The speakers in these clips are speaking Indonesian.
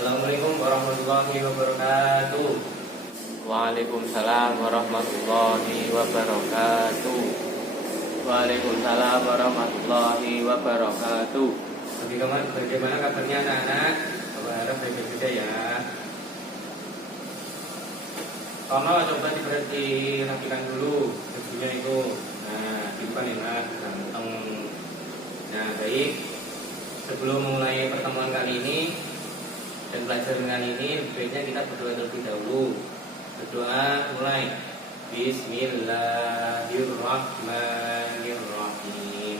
Assalamualaikum warahmatullahi wabarakatuh. Waalaikumsalam warahmatullahi wabarakatuh. Waalaikumsalam warahmatullahi wabarakatuh. Bagaimana kabarnya anak-anak? Harap baik-baik saja ya. Tono coba diperhatikan dulu bajunya itu. Nah, di depan enak, ganteng. Nah, baik. Sebelum mulai pertemuan kali ini dan pelajaran kali ini, baiknya kita berdoa terlebih dahulu. Berdoa mulai. Bismillahirrahmanirrahim.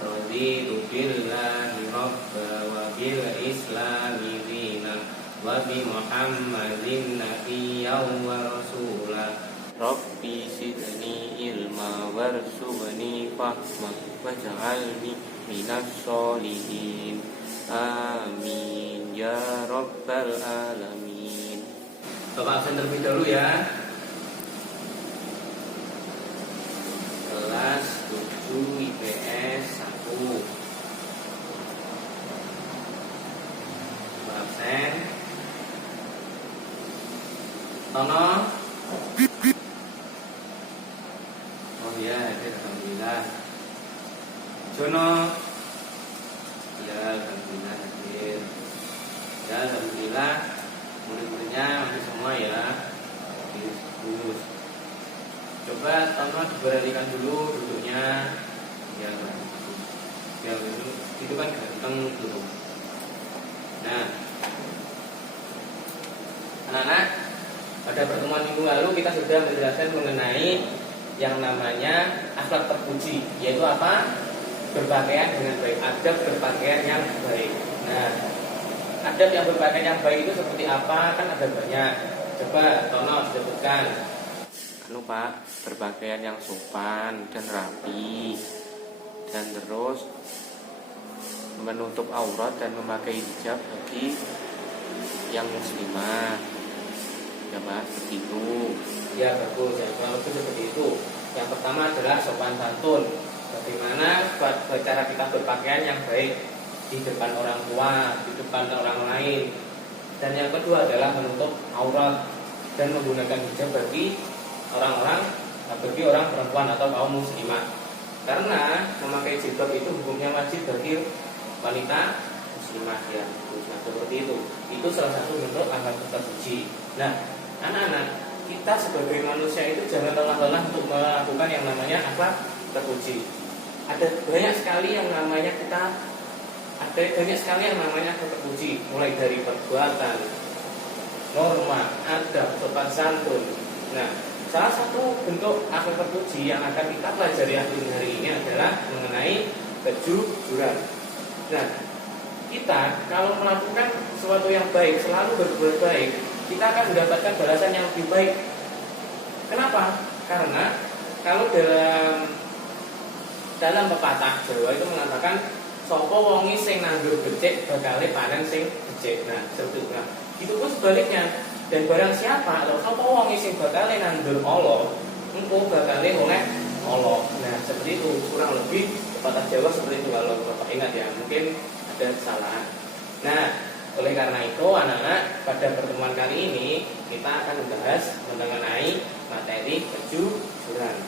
Raditu billahi rabba wa bil islami dina wa bi Muhammadin nabiyyan wa rasula. Rabbi zidni ilma warzuqni fahma waj'alni minas sholihin. Amin ya rabbal alamin. Bapak absen terlebih dahulu ya. Kelas 7 IPS 1. Bapak absen. Tono. Oh iya, alhamdulillah. Jono. Ya, alhamdulillah hadir. Ya, alhamdulillah. Murid-muridnya masih semua ya. Lulus. Coba Tono diberhentikan dulu duduknya. Ya, itu kan ganteng dulu. Nah, anak-anak, pada pertemuan minggu lalu kita sudah menjelaskan mengenai yang namanya akhlak terpuji, yaitu apa? Berpakaian dengan baik, adab berpakaian yang baik. Nah, adab yang berpakaian yang baik itu seperti apa? Kan ada banyak. Coba Tono sebutkan. Pak, berpakaian yang sopan dan rapi, dan terus menutup aurat dan memakai hijab bagi yang muslimah. Ya Pak, seperti itu. Ya bagus, ya kalau itu seperti itu. Yang pertama adalah sopan santun. Bagaimana cara kita berpakaian yang baik di depan orang tua, di depan orang lain. Dan yang kedua adalah menutup aurat dan menggunakan hijab bagi orang perempuan atau kaum muslimah. Karena memakai jilbab itu hukumnya wajib bagi wanita muslimah ya. Nah, seperti itu. Itu salah satu bentuk akhlak terpuji. Nah, anak-anak, kita sebagai manusia itu jangan lelah-lelah untuk melakukan yang namanya akhlak terpuji. Ada banyak sekali yang namanya akhlak terpuji, mulai dari perbuatan, norma, adab, sopan santun. Nah, salah satu bentuk akhlak terpuji yang akan kita pelajari hari ini adalah mengenai kejujuran. Nah, kita kalau melakukan sesuatu yang baik, selalu berbuat baik, kita akan mendapatkan balasan yang lebih baik. Kenapa? Karena kalau dalam pepatah Jawa itu mengatakan sapa wongi sing nandur becik bakale panen sing becik. Nah, seperti itu. Nah, itu pun sebaliknya. Dan barang siapa atau sapa wongi sing bakale nandur ala, engko bakale oleh ala. Nah, seperti itu kurang lebih pepatah Jawa seperti itu kalau Bapak ingat ya. Mungkin ada kesalahan. Nah, oleh karena itu anak-anak, pada pertemuan kali ini kita akan membahas mengenai materi kejujuran.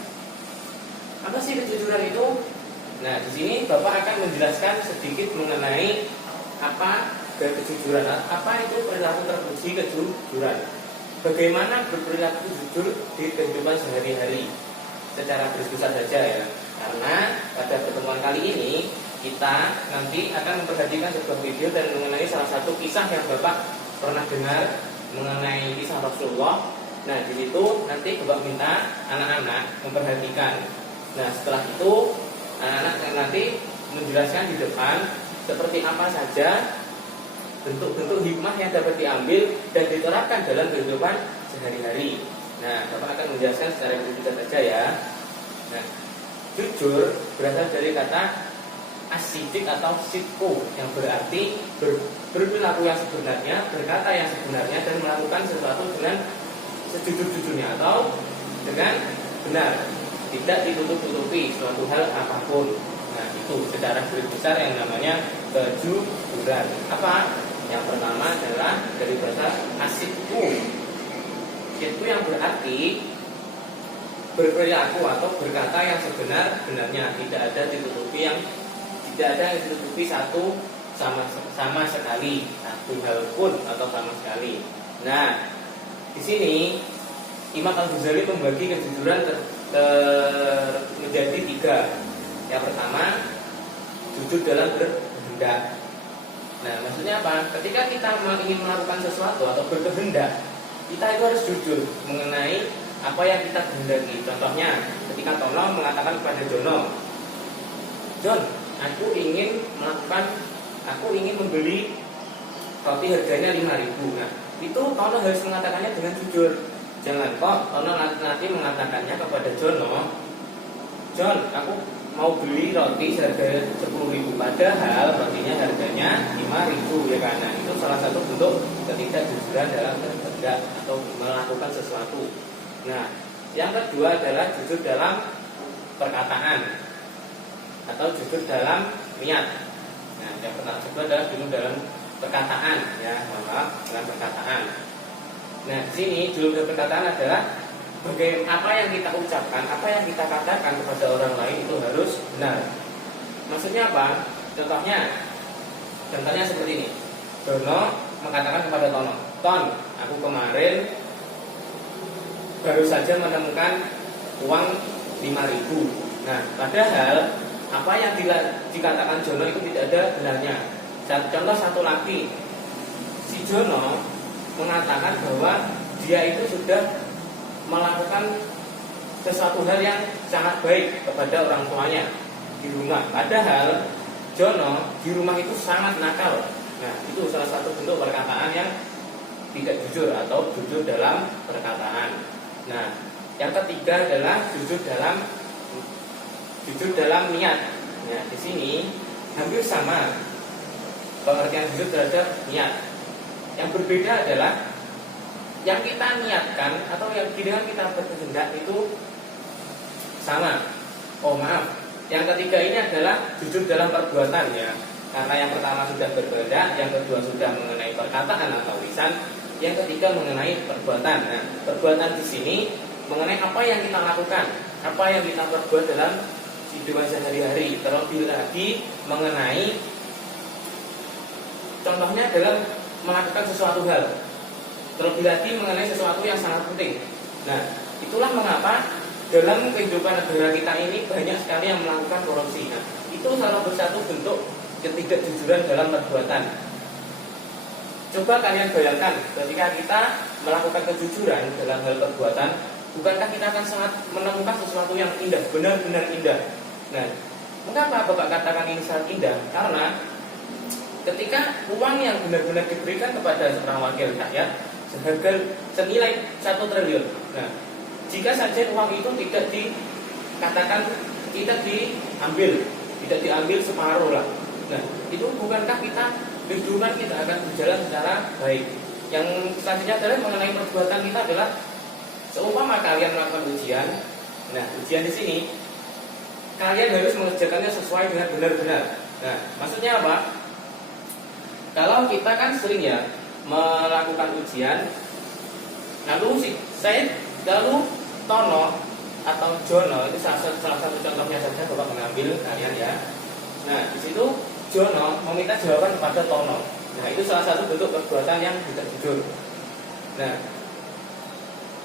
Apa sih kejujuran itu? Nah, di sini Bapak akan menjelaskan sedikit mengenai apa kejujuran. Apa itu perilaku terpuji kejujuran? Bagaimana berperilaku jujur di kehidupan sehari-hari? Secara garis-besar saja ya. Karena pada pertemuan kali ini kita nanti akan memperhatikan sebuah video dan mengenai salah satu kisah yang Bapak pernah dengar mengenai kisah Rasulullah. Nah, di situ nanti Bapak minta anak-anak memperhatikan. Nah, setelah itu anak-anak nanti menjelaskan di depan seperti apa saja bentuk-bentuk hikmah yang dapat diambil dan diterapkan dalam kehidupan sehari-hari. Nah, Bapak akan menjelaskan secara garis saja ya. Nah, jujur berasal dari kata asidik atau sidku yang berarti berperilaku yang sebenarnya, berkata yang sebenarnya dan melakukan sesuatu dengan sejujur-jujurnya atau dengan benar, tidak ditutup-tutupi suatu hal apapun. Nah, itu secara garis besar yang namanya kejujuran. Apa? Yang pertama adalah dari bahasa asidku. Itu yang berarti berperilaku atau berkata yang sebenar-benarnya, tidak ada ditutupi satu sama sekali, satu hal pun atau sama sekali. Nah, di sini Imam Al-Ghazali membagi kejujuran menjadi 3. Yang pertama, jujur dalam berkehendak. Nah, maksudnya apa? Ketika kita ingin melakukan sesuatu atau berkehendak, kita itu harus jujur mengenai apa yang kita kehendaki. Contohnya, ketika Tono mengatakan kepada Jono, Jon, aku ingin membeli roti harganya 5.000. Nah, itu Tono harus mengatakannya dengan jujur. Jangan kok Tono nanti mengatakannya kepada Jono, Jon, aku mau beli roti harga 10.000, padahal rotinya harganya 5.000, ya kan? Nah, itu salah satu bentuk ketidakjujuran dalam bertindak atau melakukan sesuatu. Nah, yang kedua adalah jujur dalam perkataan atau jujur dalam niat. Nah, yang pertama adalah jujur dalam perkataan, ya, dalam perkataan. Nah, di sini jujur dalam perkataan adalah apa yang kita ucapkan, apa yang kita katakan kepada orang lain itu harus benar. Maksudnya apa? Contohnya seperti ini. Dono mengatakan kepada Tono, Ton, aku kemarin baru saja menemukan uang 5.000. Nah, padahal apa yang dikatakan Jono itu tidak ada benarnya. Contoh satu lagi, si Jono mengatakan bahwa dia itu sudah melakukan sesuatu hal yang sangat baik kepada orang tuanya di rumah. Padahal Jono di rumah itu sangat nakal. Nah, itu salah satu bentuk perkataan yang tidak jujur atau jujur dalam perkataan. Nah, yang ketiga adalah jujur dalam niat. Nah, di sini hampir sama pengertian jujur terhadap niat. Yang berbeda adalah yang kita niatkan atau yang dengan kita berkehendak itu sama. Oh maaf, yang ketiga ini adalah jujur dalam perbuatan, ya. Karena yang pertama sudah berkehendak, yang kedua sudah mengenai perkataan atau lisan, yang ketiga mengenai perbuatan. Nah, perbuatan di sini mengenai apa yang kita lakukan, apa yang kita perbuat dalam kehidupan sehari-hari. Terlebih lagi mengenai contohnya dalam melakukan sesuatu hal. Terlebih lagi mengenai sesuatu yang sangat penting. Nah, itulah mengapa dalam kehidupan negara kita ini banyak sekali yang melakukan korupsi. Nah, itu salah satu bentuk ketidakjujuran dalam perbuatan. Coba kalian bayangkan, ketika kita melakukan kejujuran dalam hal perbuatan, bukankah kita akan sangat menemukan sesuatu yang indah, benar-benar indah. Nah, mengapa Bapak katakan ini sangat indah? Karena ketika uang yang benar-benar diberikan kepada seorang wakil rakyat seharga senilai 1 triliun. Nah, jika saja uang itu tidak diambil separuh lah. Nah, itu bukankah kehidupan kita akan berjalan secara baik? Yang selanjutnya adalah mengenai perbuatan kita adalah seumpama kalian melakukan ujian. Nah, ujian di sini kalian harus mengerjakannya sesuai dengan benar-benar. Nah, maksudnya apa? Kalau kita kan sering ya melakukan ujian, lalu Tono atau Jono itu salah satu contohnya saja Bapak mengambil kalian ya. Nah, di situ Jono meminta jawaban kepada Tono. Nah, itu salah satu bentuk perbuatan yang tidak jujur. Nah,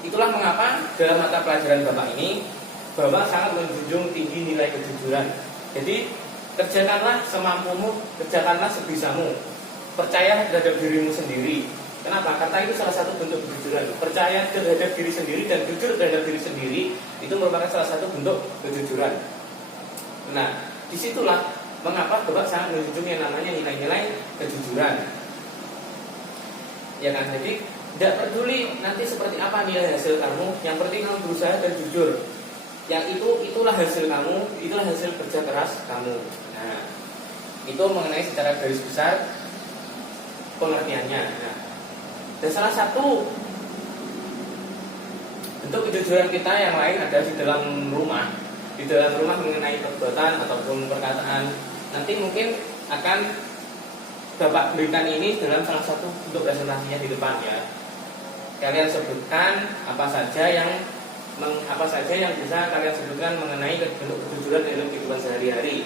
itulah mengapa dalam mata pelajaran Bapak ini Bapak sangat menjunjung tinggi nilai kejujuran. Jadi kerjakanlah semampumu, kerjakanlah sebisamu. Percaya terhadap dirimu sendiri. Kenapa? Karena itu salah satu bentuk kejujuran. Percaya terhadap diri sendiri dan jujur terhadap diri sendiri itu merupakan salah satu bentuk kejujuran. Nah, disitulah mengapa Bapak sangat menjunjung yang namanya nilai-nilai kejujuran. Ya kan? Jadi tidak peduli nanti seperti apa nilai hasil kamu, yang penting kamu berusaha dan jujur. Yang itulah hasil kamu, itulah hasil kerja keras kamu. Nah, itu mengenai secara garis besar pengertiannya. Nah, dan salah satu bentuk kejujuran kita yang lain ada di dalam rumah. Di dalam rumah mengenai perbuatan ataupun perkataan. Nanti mungkin akan Bapak berikan ini dalam salah satu bentuk presentasinya di depan ya. Kalian sebutkan apa saja yang bisa kalian sebutkan mengenai bentuk kejujuran dalam kehidupan sehari-hari.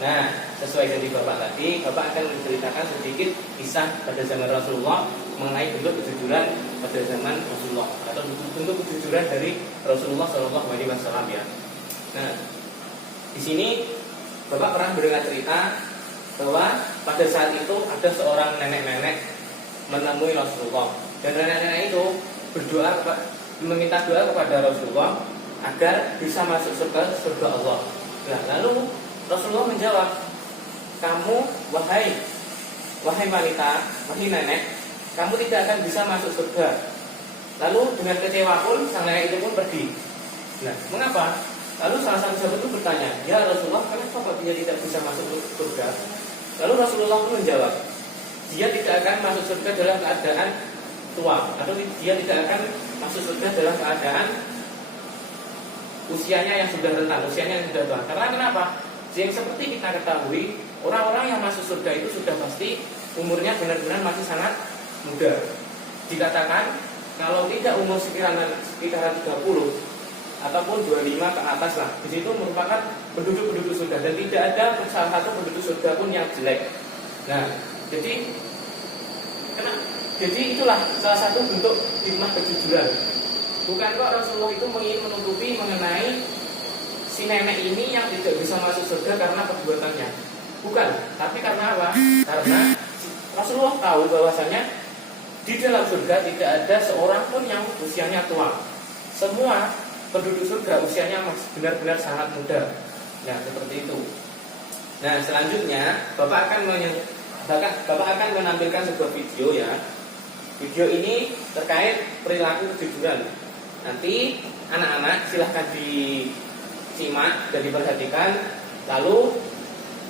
Nah, sesuai janji Bapak tadi, Bapak akan menceritakan sedikit kisah pada zaman Rasulullah mengenai bentuk kejujuran pada zaman Rasulullah atau bentuk kejujuran dari Rasulullah SAW ya. Nah, di sini Bapak pernah mendengar cerita bahwa pada saat itu ada seorang nenek-nenek menemui Rasulullah, dan nenek-nenek itu meminta doa kepada Rasulullah agar bisa masuk surga Allah. Nah, lalu Rasulullah menjawab, kamu wahai wanita, wahai nenek, kamu tidak akan bisa masuk surga. Lalu dengan kecewa pun sang nenek itu pun pergi. Nah, mengapa? Lalu salah satu sahabat itu bertanya, ya Rasulullah, kenapa dia tidak bisa masuk surga? Lalu Rasulullah pun menjawab, dia tidak akan masuk surga dalam keadaan tua, atau dia tidak akan masuk surga dalam keadaan usianya yang sudah rentan, usianya yang sudah tua. Karena kenapa? Yang seperti kita ketahui, orang-orang yang masuk surga itu sudah pasti umurnya benar-benar masih sangat muda. Dikatakan kalau tidak umur sekitaran 30 ataupun 25 ke atas lah, di situ merupakan penduduk surga, dan tidak ada salah satu penduduk surga pun yang jelek. Nah, jadi itulah salah satu bentuk hikmah kejujuran. Bukan kok Rasulullah itu ingin menutupi mengenai si nenek ini yang tidak bisa masuk surga karena perbuatannya. Bukan, tapi karena apa? Karena Rasulullah tahu bahwasanya di dalam surga tidak ada seorang pun yang usianya tua. Semua penduduk surga usianya benar-benar sangat muda. Nah, seperti itu. Nah, selanjutnya Bapak akan menampilkan sebuah video ya. Video ini terkait perilaku kejujuran. Nanti anak-anak silahkan disimak dan diperhatikan. Lalu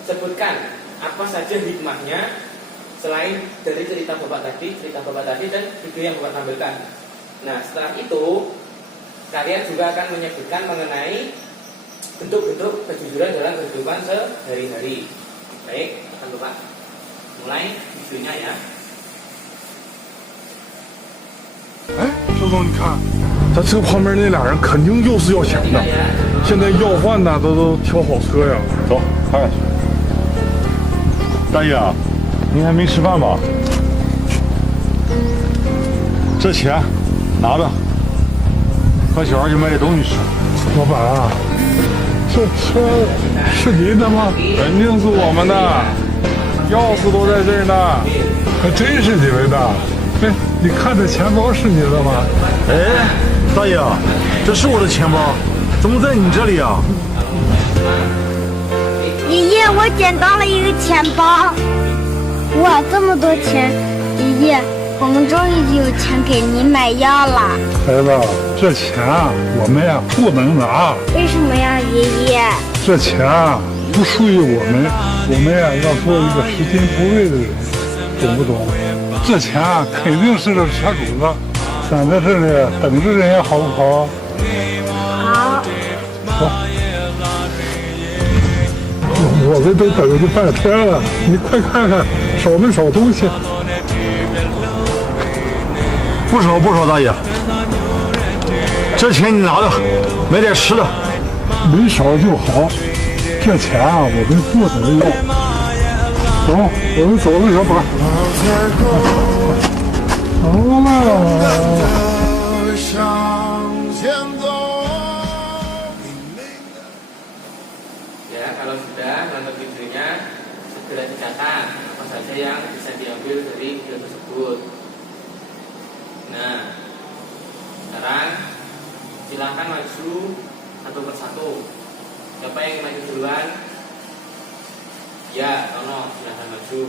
sebutkan apa saja hikmahnya selain dari cerita Bapak tadi dan video yang Bapak tampilkan. Nah, setelah itu kalian juga akan menyebutkan mengenai bentuk-bentuk kejujuran dalam kehidupan sehari-hari. Baik, akan Bapak mulai videonya ya. 哎，周总，你看，他车旁边那俩人肯定又是要钱的。现在要饭的都挑好车呀。走，看看去。大爷啊，您还没吃饭吧？这钱拿着，和小孩去买点东西吃。老板啊，这车是您的吗？肯定是我们的，钥匙都在这儿呢。还真是你们的。哎，你看这钱包是你的吗？哎，大爷，这是我的钱包，怎么在你这里啊？爷爷，我捡到了一个钱包。哇，这么多钱！爷爷，我们终于有钱给您买药了。孩子，这钱啊，我们呀不能拿。为什么呀，爷爷？这钱啊不属于我们，我们呀要做一个拾金不昧的人，懂不懂？这钱啊肯定是这车主的，咱在这里等着人家好不好？好。走。我们都等着半天了，你快看看少没少东西？不少，大爷。这钱你拿着，买点吃的。没少就好，这钱啊我们不能要。走，我们走了，小宝。Ya, kalau sudah nonton videonya, segera dicatat apa saja yang bisa diambil dari video tersebut. Nah, sekarang silakan maju satu persatu. Siapa yang ingin maju duluan? Ya, Tono, silakan maju.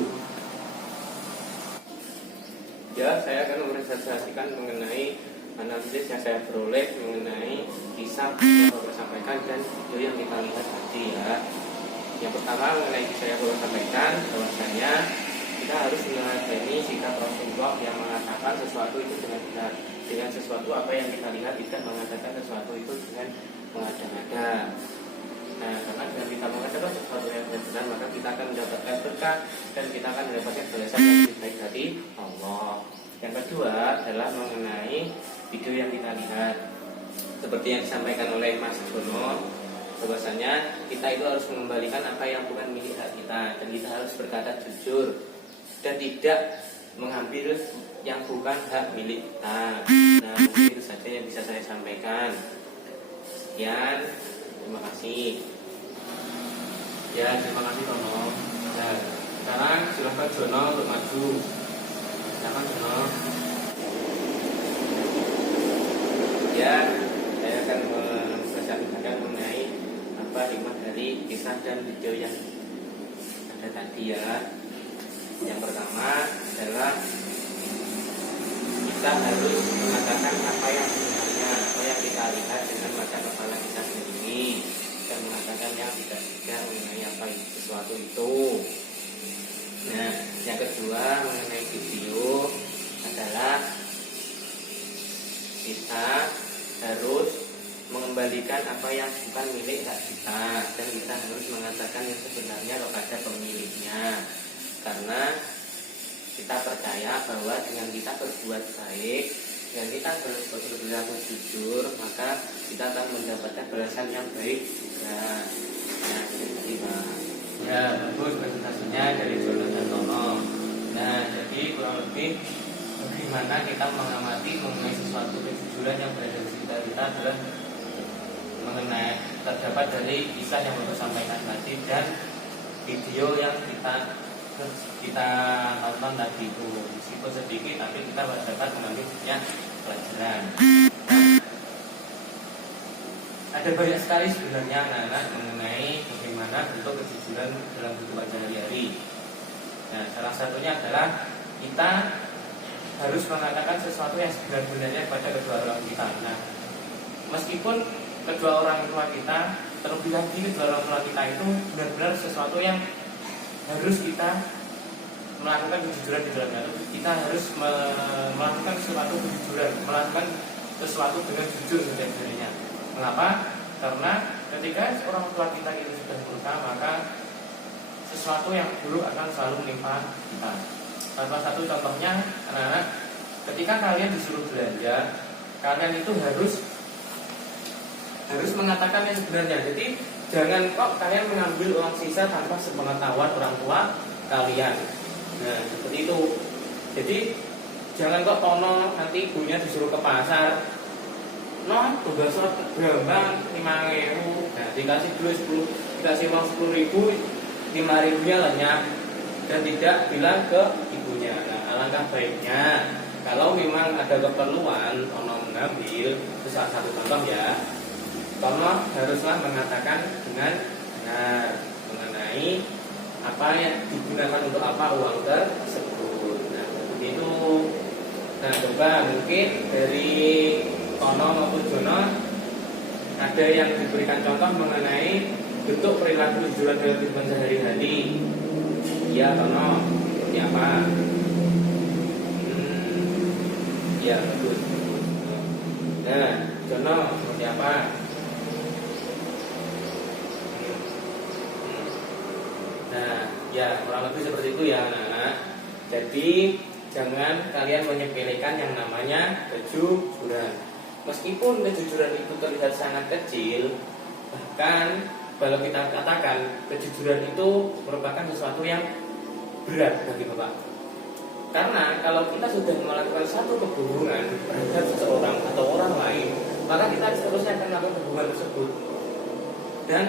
Ya, saya akan mempresentasikan mengenai analisis yang saya peroleh mengenai kisah yang Bapak sampaikan dan video yang kita lihat tadi ya. Yang pertama mengenai kisah yang Bapak sampaikan, bahwasanya kita harus meneladani sikap Rasulullah yang mengatakan sesuatu itu dengan sesuatu apa yang kita lihat, tidak mengatakan sesuatu itu dengan mengada-ngada. Nah, karena dengan kita mengajarkan sesuatu yang benar, maka kita akan mendapatkan berkah dan kita akan mendapatkan balasan yang lebih baik dari Allah. Yang kedua adalah mengenai video yang kita lihat. Seperti yang disampaikan oleh Mas Jono, bahwasanya kita itu harus mengembalikan apa yang bukan milik hak kita, dan kita harus berkata jujur dan tidak mengambil yang bukan hak milik kita. Nah, mungkin itu saja yang bisa saya sampaikan. Sekian, terima kasih. Ya, terima kasih Tono. Nah, sekarang silahkan Jono untuk maju. Silakan Jono. Ya, saya akan mempresentasikan mengenai apa hikmah dari kisah dan video yang ada tadi ya. Yang pertama adalah kita harus mengatakan apa yang sebenarnya, apa yang kita lihat dengan mata kepala kita sendiri, dan mengatakan yang tidak mengenai apa sesuatu itu. Nah, yang kedua mengenai video adalah kita harus mengembalikan apa yang bukan milik hak kita, dan kita harus mengatakan yang sebenarnya kepada pemiliknya. Karena kita percaya bahwa dengan kita berbuat baik dan kita berperilaku jujur, maka kita akan mendapatkan balasan yang baik juga. Nah, jadi ya bagus presentasinya dari Jono dan Tono. Nah, jadi kurang lebih bagaimana kita mengamati mengenai sesuatu kejujuran yang berada di sekitar kita adalah mengenai terdapat dari kisah yang baru sampaikan tadi dan video yang kita tonton tadi itu, meskipun sedikit tapi kita dapat mengambil banyak pelajaran. Ada banyak sekali sebenarnya anak-anak mengenai bagaimana bentuk kejujuran dalam kehidupan sehari-hari. Nah, salah satunya adalah kita harus mengatakan sesuatu yang sebenarnya pada kedua orang kita. Nah, meskipun kedua orang tua kita, terlebih lagi kedua orang tua kita itu benar-benar sesuatu yang harus kita melakukan kejujuran di dalamnya. Kita harus melakukan sesuatu kejujuran, melakukan sesuatu dengan jujur setiap harinya. Mengapa? Karena ketika orang tua kita itu sudah berusaha, maka sesuatu yang buruk akan selalu menimpa kita. Salah satu contohnya, anak-anak, ketika kalian disuruh belanja, kalian itu harus mengatakan yang sebenarnya. Jadi jangan kok kalian mengambil uang sisa tanpa sepengetahuan orang tua kalian. Nah, seperti itu. Jadi jangan kok Tono nanti ibunya disuruh ke pasar, tugas berambang 5.000, nah dikasih duit 10, dikasih uang 10.000, 5.000-nya lenyap dan tidak bilang ke ibunya. Nah, alangkah baiknya kalau memang ada keperluan Tono mengambil, itu salah satu contoh ya, Tono haruslah mengatakan dengan benar mengenai apa yang digunakan untuk apa uang tersebut. Nah, seperti itu. Nah, coba mungkin dari Tono maupun Jono ada yang diberikan contoh mengenai bentuk perilaku kejujuran dalam kehidupan sehari-hari. Ya, Tono, seperti apa? Ya, bagus. Nah, Jono, seperti apa? Nah, ya kurang lebih seperti itu ya anak-anak. Jadi jangan kalian menyepelekan yang namanya kejujuran. Meskipun kejujuran itu terlihat sangat kecil, bahkan kalau kita katakan kejujuran itu merupakan sesuatu yang berat bagi Bapak. Karena kalau kita sudah melakukan satu kebohongan terhadap seseorang atau orang lain, maka kita seterusnya akan melakukan kebohongan tersebut. Dan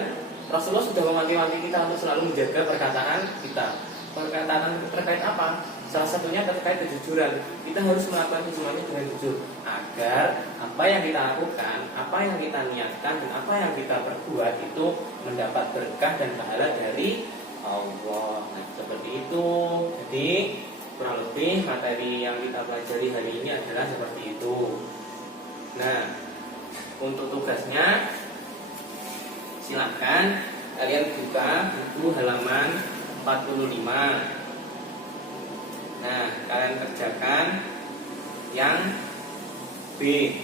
Rasulullah sudah mewanti-wanti kita untuk selalu menjaga perkataan kita. Perkataan terkait apa? Salah satunya terkait kejujuran. Kita harus melakukan semuanya dengan jujur, agar apa yang kita lakukan, apa yang kita niatkan, dan apa yang kita perbuat itu mendapat berkah dan pahala dari Allah. Nah, seperti itu. Jadi kurang lebih materi yang kita pelajari hari ini adalah seperti itu. Nah, untuk tugasnya silahkan kalian buka buku halaman 45. Nah, kalian kerjakan yang B.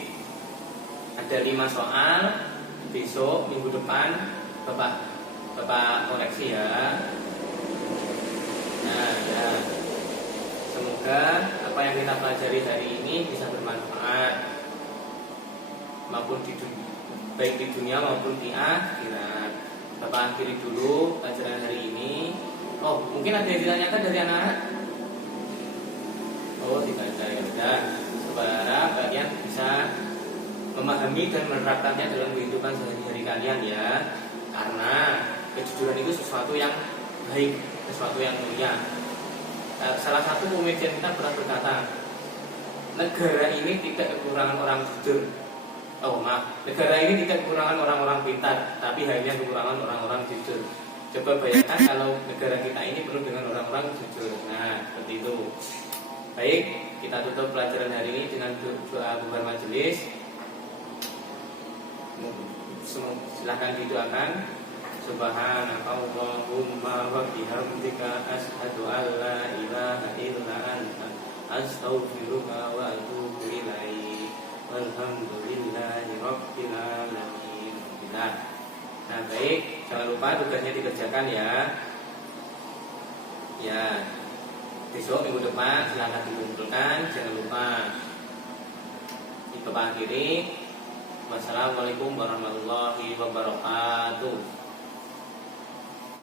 Ada 5 soal. Besok minggu depan Bapak koreksi ya. Nah, ya. Semoga apa yang kita pelajari hari ini bisa bermanfaat maupun baik di dunia maupun di akhirat. Bapak akhiri dulu pelajaran hari ini. Oh, mungkin ada yang ditanyakan dari anak-anak? Oh, tidak ada ya. Udah, berharap kalian bisa memahami dan menerapkannya dalam kehidupan sehari-hari kalian ya. Karena kejujuran itu sesuatu yang baik, sesuatu yang mulia. Salah satu komedian kita pernah berkata, negara ini tidak kekurangan orang jujur. Oh maaf, negara ini tidak kekurangan orang-orang pintar, tapi hanya kekurangan orang-orang jujur. Coba bayangkan kalau negara kita ini penuh dengan orang-orang jujur. Nah, seperti itu. Baik, kita tutup pelajaran hari ini dengan doa bubar majelis. Silahkan didoakan. Subhanakallahumma wa bihamdika asyhadu an la ilaha illa anta astaghfiruka wa atubu ilaik. Walhamdulillahi rabbil alamin. Nah, baik, jangan lupa tugasnya dikerjakan ya. Ya. Besok minggu depan silahkan dikumpulkan. Jangan lupa. Itu akhiri. Wassalamualaikum warahmatullahi wabarakatuh.